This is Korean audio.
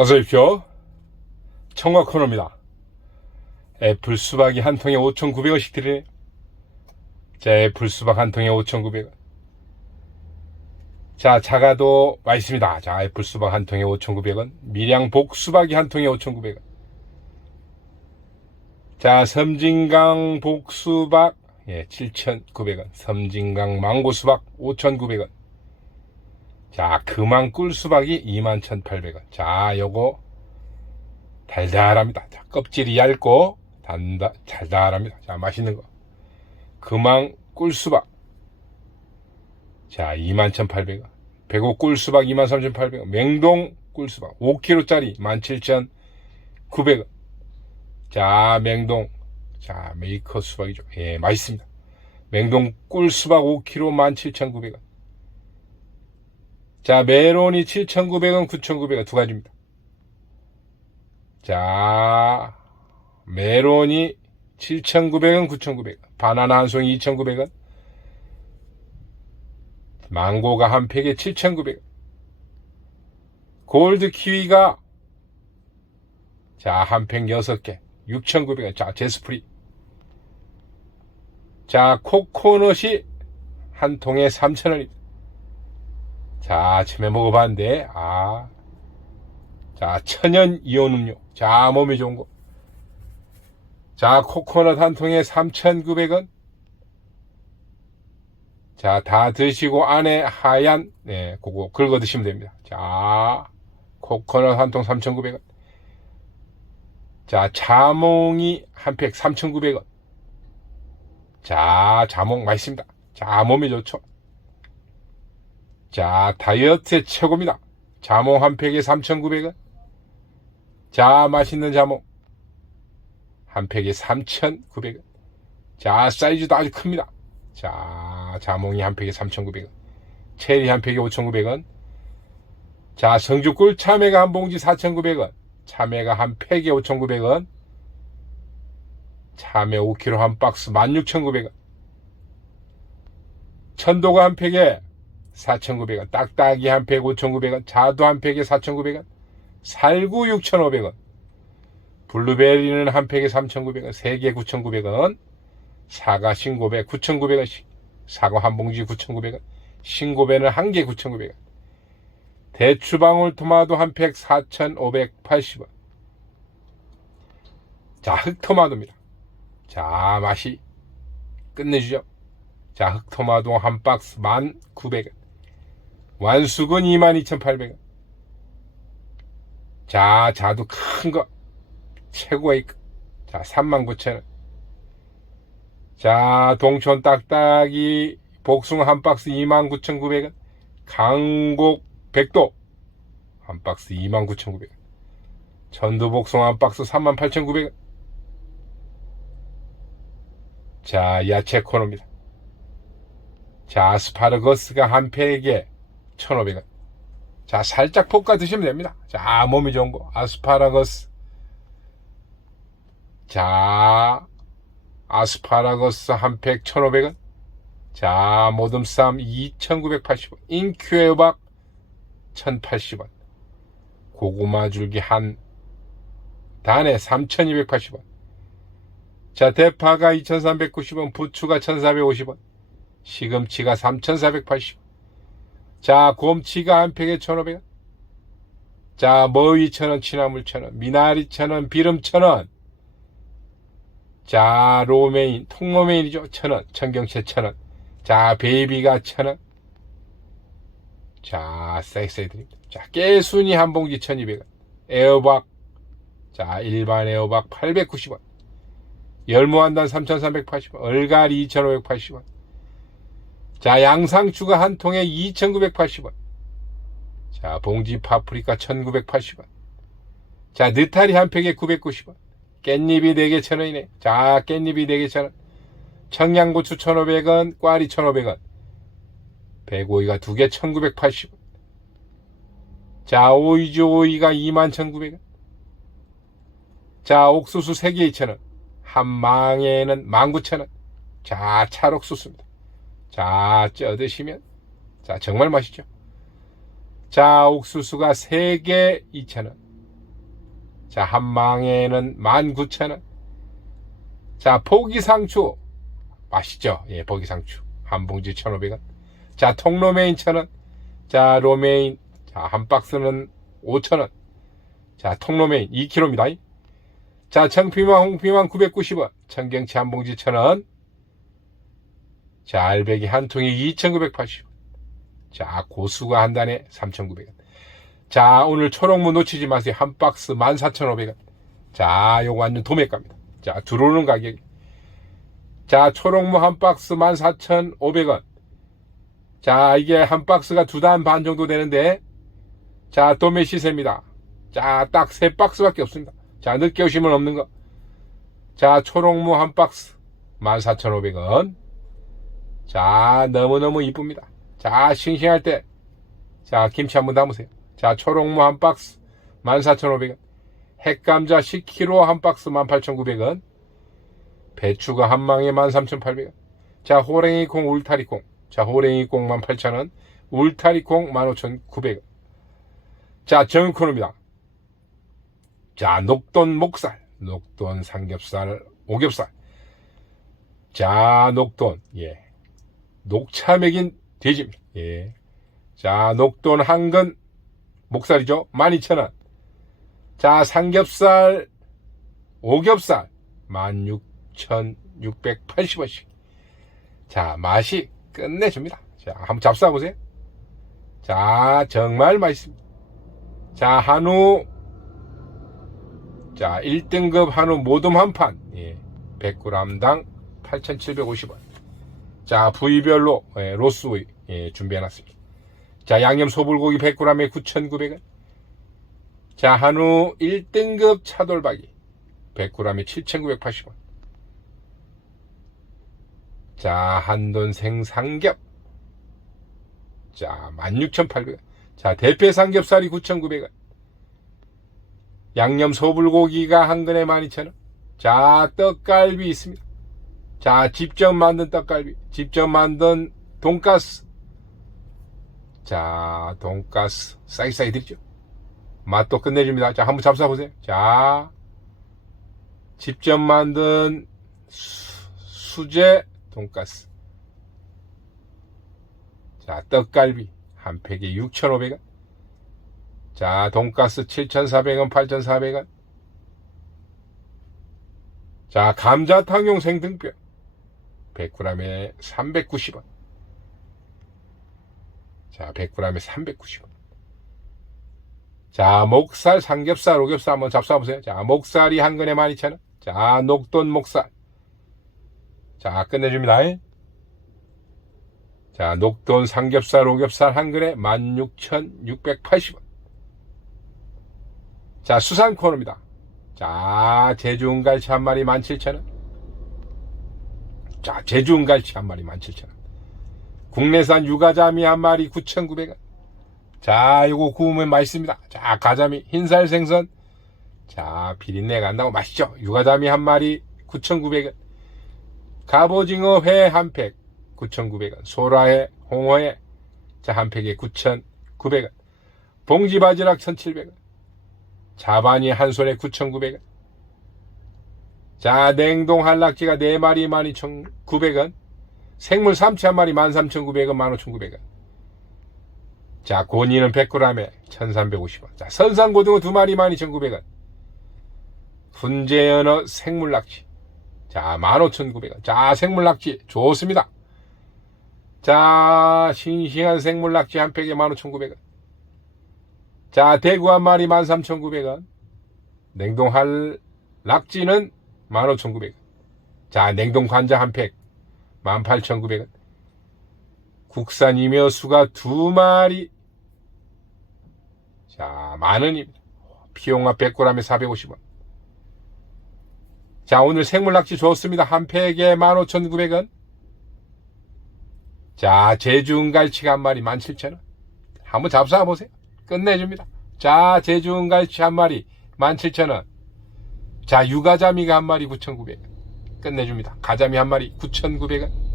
어서 오십시오. 청과 코너입니다. 애플 수박이 한 통에 5,900원씩 드리네. 자, 애플 수박 한 통에 5,900원. 자, 자가도 맛있습니다. 자, 애플 수박 한 통에 5,900원. 밀양 복 수박이 한 통에 5,900원. 자, 섬진강 복수박, 예, 7,900원. 섬진강 망고 수박 5,900원. 자, 금왕 꿀 수박이 21,800원. 자, 요거 달달합니다. 자, 껍질이 얇고 단다 달달합니다. 자, 맛있는 거. 금왕 꿀 수박. 자, 21,800원. 배고 꿀 수박 23,800원. 맹동 꿀 수박 5kg짜리 17,900원. 자, 맹동. 자, 메이커 수박이죠. 예, 맛있습니다. 맹동 꿀 수박 5kg 17,900원. 자, 메론이 7,900원, 9,900원 두 가지입니다. 자, 메론이 7,900원, 9,900원. 바나나 한 송이 2,900원. 망고가 한 팩에 7,900원. 골드 키위가 자, 한 팩 6개. 6,900원. 자, 제스프리. 자, 코코넛이 한 통에 3,000원입니다. 자, 처음에 먹어봤는데, 아. 자, 천연 이온 음료. 자, 몸에 좋은 거. 자, 코코넛 한 통에 3,900원. 자, 다 드시고 안에 하얀, 네, 그거 긁어 드시면 됩니다. 자, 코코넛 한 통 3,900원. 자, 자몽이 한 팩 3,900원. 자, 자몽 맛있습니다. 자, 몸에 좋죠. 자, 다이어트에 최고입니다. 자몽 한 팩에 3,900원. 자, 맛있는 자몽. 한 팩에 3,900원. 자, 사이즈도 아주 큽니다. 자, 자몽이 한 팩에 3,900원. 체리 한 팩에 5,900원. 자, 성주 꿀 참외가 한 봉지 4,900원. 참외가 한 팩에 5,900원. 참외 5kg 한 박스 16,900원. 천도가 한 팩에 4,900원, 딱딱이 한 팩 5,900원, 자두 한 팩에 4,900원, 살구 6,500원, 블루베리는 한 팩에 3,900원, 3개 9,900원, 사과 신고배 9,900원씩, 사과 한 봉지 9,900원, 신고배는 한 개 9,900원, 대추방울 토마토 한 팩 4,580원. 자, 흑토마토입니다. 자, 맛이 끝내주죠. 자, 흑토마토 한 박스 1,900원. 완숙은 22,800원. 자, 자두 큰 거. 최고의 거. 자, 39,000원. 자, 동촌 딱딱이 복숭아 한 박스 29,900원. 강곡 백도 한 박스 29,900원. 전도 복숭아 한 박스 38,900원. 자, 야채 코너입니다. 자, 아스파라거스가 한 팩에 1,500원. 자, 살짝 볶아 드시면 됩니다. 자, 몸이 좋은 거. 아스파라거스. 자, 아스파라거스 한 팩 1,500원. 자, 모듬쌈 2,980원. 인큐애박 1,080원. 고구마 줄기 한 단에 3,280원. 자, 대파가 2,390원, 부추가 1,450원. 시금치가 3,480원. 자, 곰치가 한 팩에 1,500원. 자, 머위 1,000원, 취나물 1,000원, 미나리 1,000원, 비름 1,000원. 자, 로메인, 통로메인이죠. 1,000원, 청경채 1,000원. 자, 베이비가 1,000원. 자, 쎄쎄 드립니다. 자, 깨순이 한 봉지 1,200원. 에어박. 자, 일반 에어박 890원. 열무 한단 3,380원. 얼갈이 2,580원. 자, 양상추가 한 통에 2,980원. 자, 봉지 파프리카 1,980원. 자, 느타리 한 팩에 990원. 깻잎이 4개 1,000원이네. 자, 깻잎이 4개 1,000원. 청양고추 1,500원, 꽈리 1,500원. 배고이가 2개 1,980원. 자, 오이주 오이가 21,900원. 자, 옥수수 3개 2,000원. 한 망에는 19,000원. 자, 찰옥수수입니다. 자, 쪄 드시면 자, 정말 맛있죠. 자, 옥수수가 3개 2,000원. 자, 한 망에는 19,000원. 자, 포기상추. 맛있죠? 예, 포기상추. 한 봉지 1,500원. 자, 통로메인 1,000원. 자, 로메인. 자, 한 박스는 5,000원. 자, 통로메인 2kg입니다. 자, 청피망, 홍피망 990원. 청경채 한 봉지 1,000원. 자, 알배기 한 통에 2,980원. 자, 고수가 한 단에 3,900원. 자, 오늘 초록무 놓치지 마세요. 한 박스 14,500원. 자, 요거 완전 도매가입니다. 자, 들어오는 가격. 자, 초록무 한 박스 14,500원. 자, 이게 한 박스가 두 단 반 정도 되는데, 자, 도매 시세입니다. 자, 딱 세 박스밖에 없습니다. 자, 늦게 오시면 없는 거. 자, 초록무 한 박스 14,500원. 자, 너무너무 이쁩니다. 자, 싱싱할 때, 자, 김치 한번 담으세요. 자, 초록무 한 박스 14,500원. 핵감자 10kg 한 박스 18,900원. 배추가 한 망에 13,800원. 자, 호랭이콩, 울타리콩. 자, 호랭이콩 18,000원. 울타리콩 15,900원. 자, 정코너입니다. 자, 녹돈 목살, 녹돈 삼겹살, 오겹살. 자, 녹돈, 예. 녹차 먹인 돼지입니다. 예. 자, 녹돈 한 근 목살이죠. 12,000원. 자, 삼겹살, 오겹살 16,680원씩. 자, 맛이 끝내줍니다. 자, 한번 잡숴 보세요. 자, 정말 맛있습니다. 자, 한우 자, 1등급 한우 모둠 한 판. 예. 100g당 8,750원. 자, 부위별로 예, 로스 부위 예, 준비해 놨습니다. 자, 양념 소불고기 100g에 9,900원. 자, 한우 1등급 차돌박이 100g에 7,980원. 자, 한돈 생삼겹. 자, 16,800원. 자, 대패 삼겹살이 9,900원. 양념 소불고기가 한 근에 12,000원. 자, 떡갈비 있습니다. 자, 직접 만든 떡갈비. 직접 만든 돈가스. 자, 돈가스. 싸게 드리죠. 맛도 끝내줍니다. 자, 한번 잡숴보세요. 자, 직접 만든 수, 수제 돈가스. 자, 떡갈비. 한 팩에 6,500원. 자, 돈가스 7,400원, 8,400원. 자, 감자탕용 생등뼈. 100g에 390원. 자, 100g에 390원. 자, 목살, 삼겹살, 오겹살 한번 잡숴보세요. 자, 목살이 한 근에 12,000원. 자, 녹돈 목살. 자, 끝내줍니다. 자, 녹돈 삼겹살, 오겹살 한 근에 16,680원. 자, 수산 코너입니다. 자, 제주은갈치 한 마리 17,000원. 자, 제주은갈치 한 마리 17,000원. 국내산 육아자미 한 마리 9,900원. 자, 이거 구우면 맛있습니다. 자, 가자미, 흰살 생선. 자, 비린내가 안 나고 맛있죠? 육아자미 한 마리 9,900원. 갑오징어 회 한 팩 9,900원. 소라회, 홍어회. 자, 한 팩에 9,900원. 봉지 바지락 1,700원. 자반이 한 손에 9,900원. 자, 냉동 한락지가 4마리 12,900원. 생물 삼치 한 마리 13,900원, 15,900원. 자, 고니는 100g에 1,350원. 자, 선상고등어 두 마리 12,900원. 훈제 연어 생물 낙지. 자, 15,900원. 자, 생물 낙지 좋습니다. 자, 싱싱한 생물 낙지 한 팩에 15,900원. 자, 대구 한 마리 13,900원. 냉동할 낙지는 15,900원. 자, 냉동 관자 한 팩 18,900원. 국산이며 수가 두 마리. 자, 만 원입니다. 피용합 100g에 450원. 자, 오늘 생물낙지 좋습니다. 한 팩에 15,900원. 자, 제주은갈치가 한 마리 17,000원. 한번 잡숴 보세요. 끝내줍니다. 자, 제주은갈치 한 마리 17,000원. 자, 육아자미가 한 마리 9,900원. 끝내줍니다. 가자미 한 마리 9,900원.